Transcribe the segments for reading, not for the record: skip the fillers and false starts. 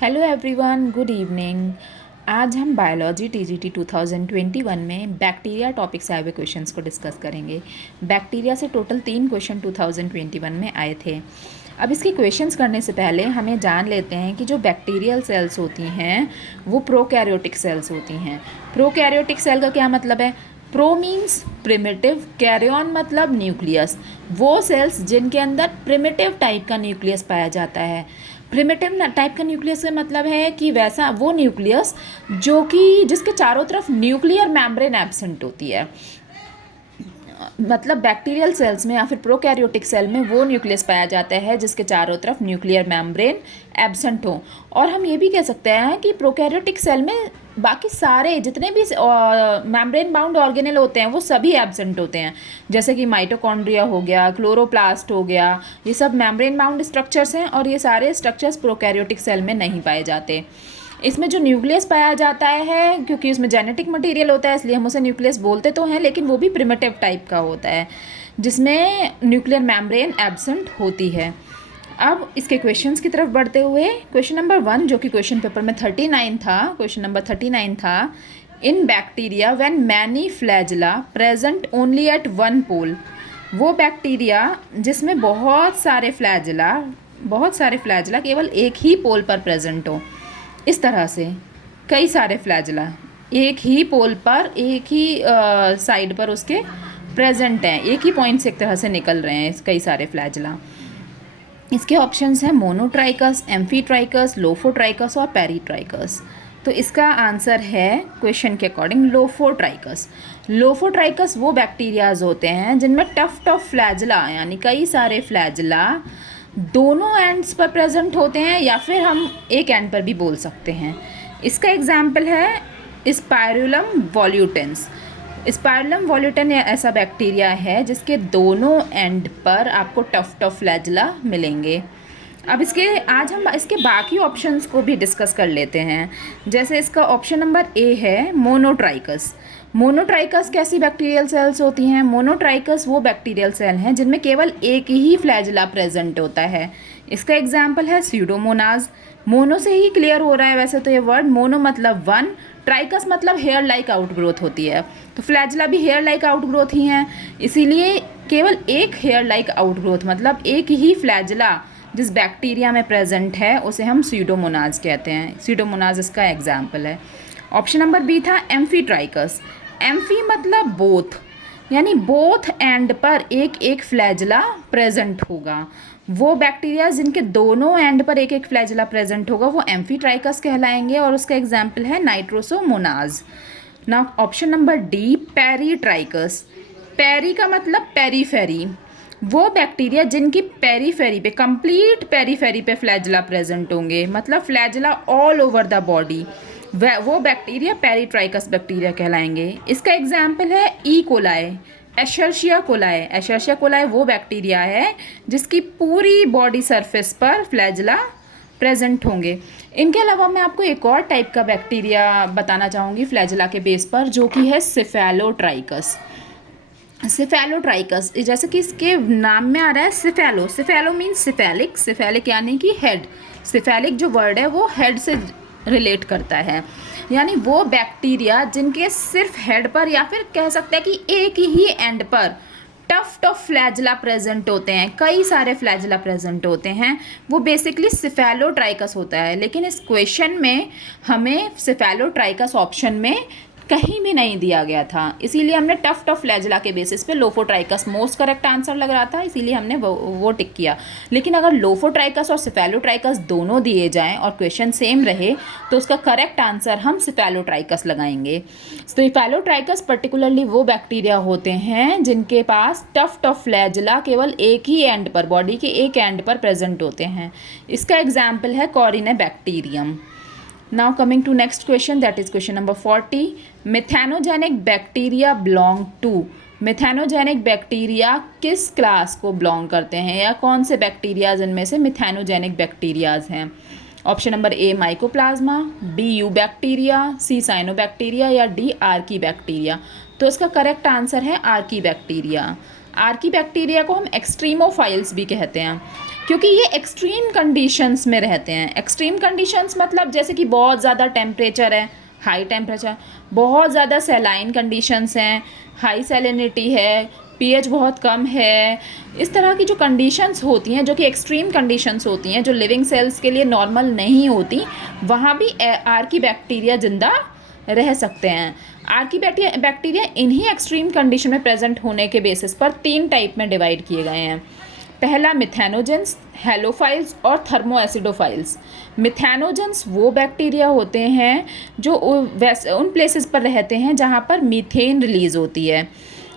Hello everyone, good evening. आज हम biology TGT 2021 में बैक्टीरिया टॉपिक से आए हुए क्वेश्चंस को डिस्कस करेंगे। बैक्टीरिया से टोटल 3 क्वेश्चन 2021 में आए थे। अब इसके क्वेश्चंस करने से पहले हमें जान लेते हैं कि जो बैक्टीरियल सेल्स होती हैं वो प्रोकैरियोटिक सेल्स होती हैं। प्रोकैरियोटिक सेल का क्या मतलब है? प्रो मीन्स प्रिमिटिव, कैरियन मतलब न्यूक्लियस। वो सेल्स जिनके अंदर प्रिमिटिव टाइप का न्यूक्लियस पाया जाता है। प्रिमिटिव टाइप का न्यूक्लियस का मतलब है कि वैसा वो न्यूक्लियस जो कि जिसके चारों तरफ न्यूक्लियर मेम्ब्रेन एब्सेंट होती है। मतलब बैक्टीरियल सेल्स में या फिर प्रोकैरियोटिक सेल में वो न्यूक्लियस पाया जाता है जिसके चारों तरफ न्यूक्लियर मेम्ब्रेन एब्सेंट हो। और हम ये भी कह सकते हैं कि प्रोकैरियोटिक सेल में बाकी सारे जितने भी मेम्ब्रेन बाउंड ऑर्गेनेल होते हैं वो सभी एब्सेंट होते हैं। जैसे कि माइटोकॉन्ड्रिया हो गया, क्लोरोप्लास्ट हो गया, ये सब मेम्ब्रेन बाउंड स्ट्रक्चर्स हैं और ये सारे स्ट्रक्चर्स प्रोकैरियोटिक सेल में नहीं पाए जाते। इसमें जो न्यूक्लियस पाया जाता है, क्योंकि उसमें जेनेटिक मटेरियल होता है इसलिए हम उसे न्यूक्लियस बोलते तो हैं, लेकिन वो भी प्रिमिटिव टाइप का होता है जिसमें न्यूक्लियर मेम्ब्रेन एब्सेंट होती है। अब इसके क्वेश्चंस की तरफ बढ़ते हुए क्वेश्चन नंबर 1 जो कि क्वेश्चन पेपर में 39 था, क्वेश्चन नंबर 39 था, in bacteria when many flagella present only at one pole. वो बैक्टीरिया जिसमें बहुत सारे फ्लैजिला केवल एक ही पोल पर प्रेजेंट हो। इस तरह से कई सारे फ्लैजिला एक ही पोल पर, एक ही साइड पर उसके प्रेजेंट हैं, एक ही पॉइंट से एक तरह से निकल रहे हैं कई सारे फ्लैजिला। इसके ऑप्शंस हैं मोनोट्राइकस, एम्फीट्राइकस, लोफोट्राइकस और पेरीट्राइकस। तो इसका आंसर है क्वेश्चन के अकॉर्डिंग लोफोट्राइकस। लोफोट्राइकस वो बैक्टीरियाज होते हैं जिनमें टफ्ट ऑफ फ्लैजिला यानी कई सारे फ्लैजिला दोनों एंड्स पर प्रेजेंट होते हैं, या फिर हम एक एंड पर भी बोल सकते हैं। इसका एग्जाम्पल है स्पाइरुलम वॉल्यूटेंस। स्पाइरुलम वॉल्यूटेन ऐसा बैक्टीरिया है जिसके दोनों एंड पर आपको टफ्ट ऑफ फ्लैजिला मिलेंगे। अब आज हम इसके बाकी ऑप्शंस को भी डिस्कस कर लेते हैं। जैसे इसका ऑप्शन नंबर ए है मोनोट्राइकस। मोनोट्राइकस कैसी बैक्टीरियल सेल्स होती हैं? मोनोट्राइकस वो बैक्टीरियल सेल हैं जिनमें केवल एक ही फ्लैजिला प्रेजेंट होता है। इसका एग्जाम्पल है स्यूडोमोनाज। मोनो से ही क्लियर हो रहा है वैसे तो ये वर्ड, मोनो मतलब वन, ट्राइकस मतलब हेयर लाइक आउटग्रोथ होती है, तो फ्लैजिला भी हेयर लाइक आउटग्रोथ ही हैं, इसीलिए केवल एक हेयर लाइक आउटग्रोथ मतलब एक ही फ्लैजिला जिस बैक्टीरिया में प्रेजेंट है उसे हम स्यूडोमोनाज कहते हैं। स्यूडोमोनाज इसका एग्जाम्पल है। ऑप्शन नंबर बी था एम्फीट्राइकस। एम्फी मतलब बोथ, यानी बोथ एंड पर एक एक फ्लैजिला प्रेजेंट होगा। वो बैक्टीरिया जिनके दोनों एंड पर एक एक फ्लैजिला प्रेजेंट होगा वो एम्फीट्राइकस कहलाएंगे और उसका एग्जाम्पल है नाइट्रोसोमोनाज। ना option number D peritrichous. Peri का मतलब पेरीफेरी। वो बैक्टीरिया जिनकी पेरीफेरी पे, कंप्लीट पेरीफेरी पे फ्लैजिला प्रेजेंट होंगे, मतलब flagella all over the body, वो बैक्टीरिया पेरीट्राइकस बैक्टीरिया कहलाएंगे। इसका एग्जाम्पल है E coli, Escherichia coli. Escherichia coli वो बैक्टीरिया है जिसकी पूरी बॉडी सरफेस पर फ्लैजिला प्रेजेंट होंगे। इनके अलावा मैं आपको एक और टाइप का बैक्टीरिया बताना चाहूँगी फ्लैजिला के बेस पर, जो कि है सिफेलोट्राइकस। सिफेलोट्राइकस जैसे कि इसके नाम में आ रहा है cephalo. Cephalo means cephalic, cephalic यानी कि हेड। सिफेलिक जो वर्ड है वो हेड से रिलेट करता है, यानी वो बैक्टीरिया जिनके सिर्फ हेड पर या फिर कह सकते हैं कि एक ही एंड पर टफ्ट ऑफ फ्लैजिला प्रेजेंट होते हैं, कई सारे फ्लैजिला प्रेजेंट होते हैं, वो बेसिकली सिफेलोट्राइकस होता है। लेकिन इस क्वेश्चन में हमें सिफेलोट्राइकस ऑप्शन में कहीं भी नहीं दिया गया था, इसीलिए हमने टफ्ट ऑफ फ्लैजिला के बेसिस पे लोफोट्राइकस मोस्ट करेक्ट आंसर लग रहा था, इसीलिए हमने वो टिक किया। लेकिन अगर लोफोट्राइकस और सिफेलोट्राइकस दोनों दिए जाएं और क्वेश्चन सेम रहे तो उसका करेक्ट आंसर हम सिफेलोट्राइकस लगाएंगे। सिफेलोट्राइकस पर्टिकुलरली वो बैक्टीरिया होते हैं जिनके पास टफ्ट ऑफ फ्लैजिला केवल एक ही एंड पर, बॉडी के एक एंड पर प्रेजेंट होते हैं। इसका एग्जाम्पल है कॉरिनेबैक्टीरियम। Now coming to next question, that is question number 40. Methanogenic bacteria belong to। Methanogenic bacteria किस क्लास को बिलोंग करते हैं, या कौन से बैक्टीरियाज इनमें से मिथेनोजेनिक बैक्टीरियाज हैं? Option number A mycoplasma, B eubacteria, C cyanobacteria या डी आर्की बैक्टीरिया। तो इसका करेक्ट आंसर है आर्की बैक्टीरिया। आर्की बैक्टीरिया को हम एक्सट्रीमोफाइल्स भी कहते हैं। क्योंकि ये एक्सट्रीम कंडीशंस में रहते हैं। एक्सट्रीम कंडीशंस मतलब जैसे कि बहुत ज़्यादा टेम्परेचर है, हाई टेम्परेचर, बहुत ज़्यादा सैलाइन कंडीशंस हैं, हाई सैलिनिटी है, पीएच बहुत कम है। इस तरह की जो कंडीशंस होती हैं, जो कि एक्सट्रीम कंडीशंस होती हैं, जो लिविंग सेल्स के लिए नॉर्मल नहीं होती, वहाँ भी आर्की बैक्टीरिया ज़िंदा रह सकते हैं। आर्की बैक्टीरिया इन्हीं एक्सट्रीम कंडीशन में प्रेजेंट होने के बेसिस पर 3 टाइप में डिवाइड किए गए हैं। पहला मिथेनोजेंस, हेलोफाइल्स और थर्मोएसिडोफाइल्स। मिथेनोजेंस वो बैक्टीरिया होते हैं जो उन प्लेसेस पर रहते हैं जहाँ पर मीथेन रिलीज़ होती है,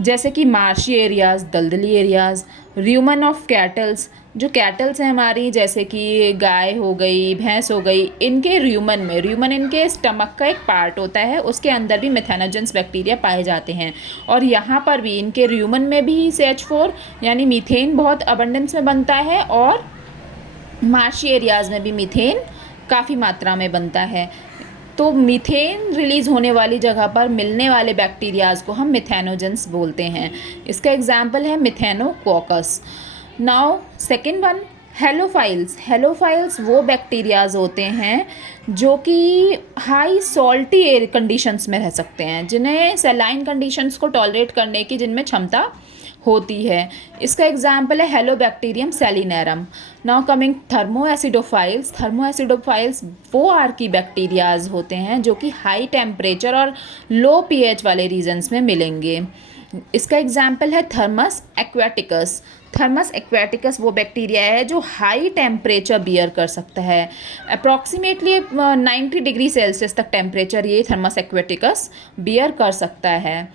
जैसे कि मार्शी एरियाज़, दलदली एरियाज़। र्यूमन ऑफ कैटल्स, जो कैटल्स हैं हमारी, जैसे कि गाय हो गई, भैंस हो गई, इनके र्यूमन इनके स्टमक का एक पार्ट होता है, उसके अंदर भी मिथेनोजेंस बैक्टीरिया पाए जाते हैं। और यहाँ पर भी इनके र्यूमन में भी CH4 यानी मीथेन बहुत अबंडेंस में बनता है, और मार्शी एरियाज़ में भी मीथेन काफ़ी मात्रा में बनता है। तो मीथेन रिलीज़ होने वाली जगह पर मिलने वाले बैक्टीरियाज़ को हम मिथेनोजेंस बोलते हैं। इसका एग्जाम्पल है methanococcus. Now second one, halophiles. Halophiles वो बैक्टीरियाज़ होते हैं जो कि हाई सॉल्टी एयर कंडीशंस में रह सकते हैं, जिन्हें सैलाइन कंडीशंस को टॉलरेट करने की जिनमें क्षमता होती है। इसका एग्जाम्पल है हेलोबैक्टीरियम सेलिनेरम। Now coming थर्मोएसिडोफाइल्स। थर्मोएसिडोफाइल्स वो आर्की बैक्टीरियाज होते हैं जो कि हाई टेम्परेचर और लो पीएच वाले रीजन्स में मिलेंगे। इसका एग्जाम्पल है थर्मस एक्वेटिकस। थर्मस एक्वेटिकस वो बैक्टीरिया है जो हाई टेम्परेचर बियर कर सकता है, अप्रॉक्सीमेटली 90 डिग्री सेल्सियस तक टेम्परेचर ये थर्मस एक्वेटिकस बियर कर सकता है।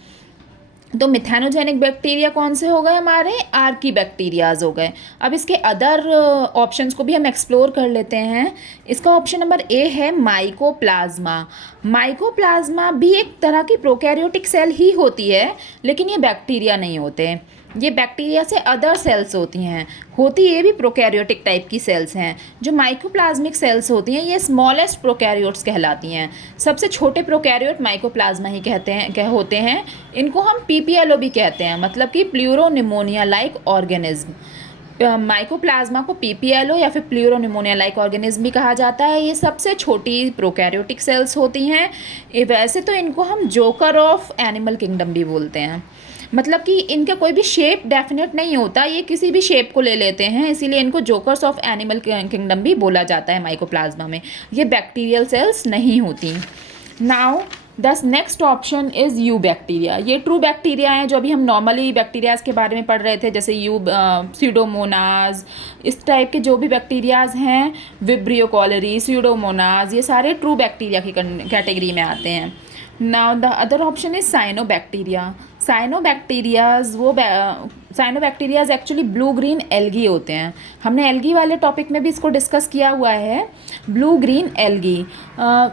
तो मिथेनोजेनिक बैक्टीरिया कौन से हो गए हमारे? आर्की बैक्टीरियाज हो गए। अब इसके अदर ऑप्शंस को भी हम एक्सप्लोर कर लेते हैं। इसका ऑप्शन नंबर ए है माइकोप्लाज्मा। माइकोप्लाज्मा भी एक तरह की प्रोकैरियोटिक सेल ही होती है, लेकिन ये बैक्टीरिया नहीं होते, ये बैक्टीरिया से अदर सेल्स होती ये भी प्रोकैरियोटिक टाइप की सेल्स हैं। जो माइकोप्लाज्मिक सेल्स होती हैं ये स्मॉलेस्ट प्रोकैरियोट्स कहलाती हैं। सबसे छोटे प्रोकैरियोट माइकोप्लाज्मा ही होते हैं। इनको हम PPLO भी कहते हैं, मतलब कि प्लूरोनिमोनिया लाइक ऑर्गेनिज्म। माइकोप्लाज्मा को PPLO या फिर प्लूरोनिमोनिया लाइक ऑर्गेनिज्म भी कहा जाता है। ये सबसे छोटी प्रोकैरियोटिक सेल्स होती हैं। वैसे तो इनको हम जोकर ऑफ एनिमल किंगडम भी बोलते हैं, मतलब कि इनका कोई भी शेप डेफिनेट नहीं होता, ये किसी भी शेप को ले लेते हैं, इसीलिए इनको जोकर्स ऑफ एनिमल किंगडम भी बोला जाता है। माइकोप्लाज्मा में ये बैक्टीरियल सेल्स नहीं होती। Now the next option is you bacteria. ये ट्रू बैक्टीरिया हैं जो अभी हम नॉर्मली बैक्टीरियाज़ के बारे में पढ़ रहे थे, जैसे स्यूडोमोनाज, इस टाइप के जो भी बैक्टीरियाज़ हैं, विब्रियो कॉलरी, स्यूडोमोनाज, ये सारे ट्रू बैक्टीरिया की कैटेगरी में आते हैं। Now the other option is cyanobacteria. Cyanobacterias actually blue green algae होते हैं। हमने एल्गी वाले टॉपिक में भी इसको डिस्कस किया हुआ है, ब्लू ग्रीन एल्गी।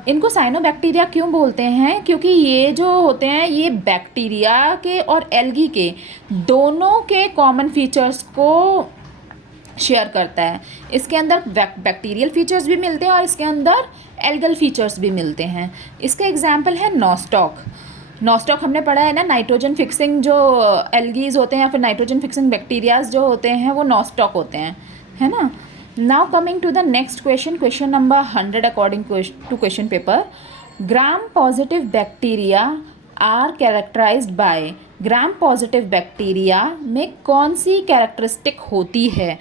इनको साइनोबैक्टीरिया क्यों बोलते हैं? क्योंकि ये जो होते हैं ये बैक्टीरिया के और एल्गी के दोनों के कॉमन फीचर्स को शेयर करता है। इसके अंदर बैक्टीरियल फीचर्स भी मिलते हैं और इसके अंदर एल्गल फीचर्स भी मिलते हैं। इसका एग्जाम्पल है नॉस्टॉक हमने पढ़ा है ना, नाइट्रोजन फिक्सिंग जो एल्गीज होते हैं या फिर नाइट्रोजन फिक्सिंग बैक्टीरियाज जो होते हैं वो नॉस्टॉक होते हैं, है ना। Now coming to the next question number 100 according to question paper. Gram positive bacteria are characterised by. Gram positive bacteria में कौन सी कैरेक्टरिस्टिक होती है?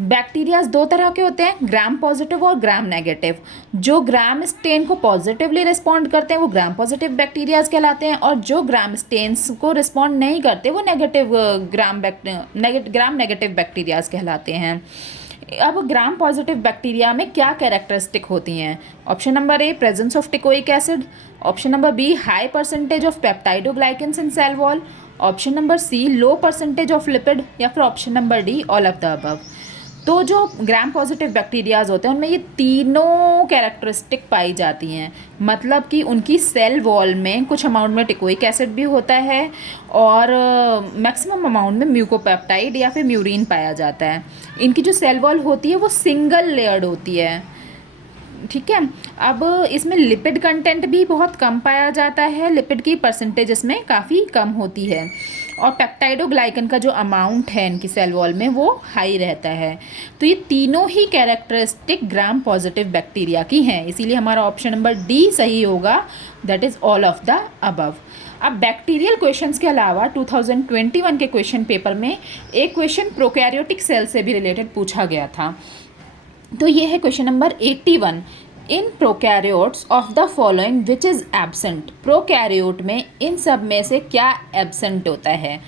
बैक्टीरियाज दो तरह के होते हैं, ग्राम पॉजिटिव और ग्राम नेगेटिव। जो ग्राम स्टेन को पॉजिटिवली रिस्पॉन्ड करते हैं वो ग्राम पॉजिटिव बैक्टीरियाज कहलाते हैं, और जो ग्राम स्टेन्स को रिस्पॉन्ड नहीं करते वो ग्राम नेगेटिव बैक्टीरियाज कहलाते हैं। अब ग्राम पॉजिटिव बैक्टीरिया में क्या कैरेक्टरिस्टिक होती हैं? Option number A presence of teichoic acid, option number B high percentage of peptidoglycans in cell wall, option number C low percentage of lipid, या फिर option number D all of the above. तो जो gram positive bacterias होते हैं उनमें ये तीनों characteristic पाई जाती हैं, मतलब कि उनकी सेल वॉल में कुछ अमाउंट में टिकोइक एसिड भी होता है और मैक्सिमम अमाउंट में म्यूकोपेप्टाइड या फिर म्यूरिन पाया जाता है। इनकी जो सेल वॉल होती है वो सिंगल लेयर्ड होती है, ठीक है। अब इसमें लिपिड कंटेंट भी बहुत कम पाया जाता है, लिपिड की परसेंटेज इसमें काफ़ी कम होती है, और पेप्टाइडोग्लाइकन का जो अमाउंट है इनकी सेल वॉल में वो हाई रहता है। तो ये तीनों ही कैरेक्टरिस्टिक ग्राम पॉजिटिव बैक्टीरिया की हैं, इसीलिए हमारा ऑप्शन नंबर डी सही होगा, that is all of the above. अब बैक्टीरियल क्वेश्चंस के अलावा 2021 के क्वेश्चन पेपर में एक क्वेश्चन प्रोकैरियोटिक सेल से भी रिलेटेड पूछा गया था। तो ये है question number 81। In prokaryotes of the following which is absent. Prokaryote में इन सब में से क्या एब्सेंट होता है?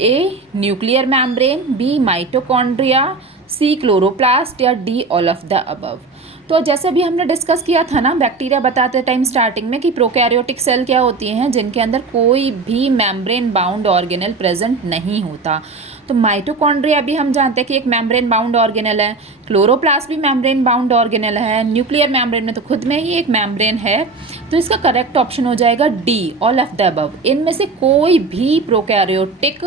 A nuclear membrane, B mitochondria, C chloroplast, या D all of the above. तो जैसे भी हमने डिस्कस किया था ना बैक्टीरिया बताते टाइम स्टार्टिंग में कि प्रोकैरियोटिक सेल क्या होती हैं, जिनके अंदर कोई भी मेम्ब्रेन बाउंड ऑर्गेनल प्रेजेंट नहीं होता। तो माइटोकॉन्ड्रिया भी हम जानते हैं कि एक मेम्ब्रेन बाउंड ऑर्गेनल है, क्लोरोप्लास्ट भी मेम्ब्रेन बाउंड ऑर्गेनल है, न्यूक्लियर मेम्ब्रेन में तो खुद में ही एक मेम्ब्रेन है। तो इसका करेक्ट ऑप्शन हो जाएगा D all of the above. इनमें से कोई भी प्रोकैरियोटिक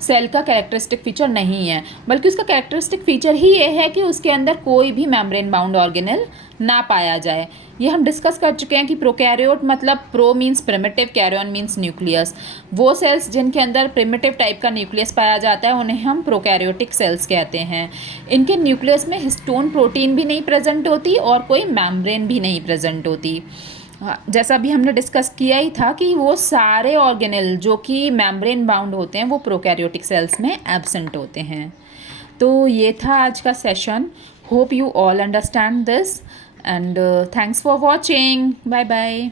सेल का कैरेक्टरिस्टिक फीचर नहीं है, बल्कि उसका कैरेक्टरिस्टिक फीचर ही ये है कि उसके अंदर कोई भी मेम्ब्रेन बाउंड ऑर्गेनल ना पाया जाए। ये हम डिस्कस कर चुके हैं कि प्रोकैरियोट मतलब pro means primitive, karyon means nucleus. वो सेल्स जिनके अंदर प्रिमिटिव टाइप का न्यूक्लियस पाया जाता है उन्हें हम प्रोकैरियोटिक सेल्स कहते हैं। इनके न्यूक्लियस में हिस्टोन प्रोटीन भी नहीं प्रेजेंट होती और कोई मेम्ब्रेन भी नहीं प्रेजेंट होती। जैसा भी हमने डिस्कस किया ही था कि वो सारे ऑर्गेनल जो कि मेम्ब्रेन बाउंड होते हैं वो प्रोकैरियोटिक सेल्स में एब्सेंट होते हैं। तो ये था आज का session. Hope you all understand this and thanks for watching. Bye bye.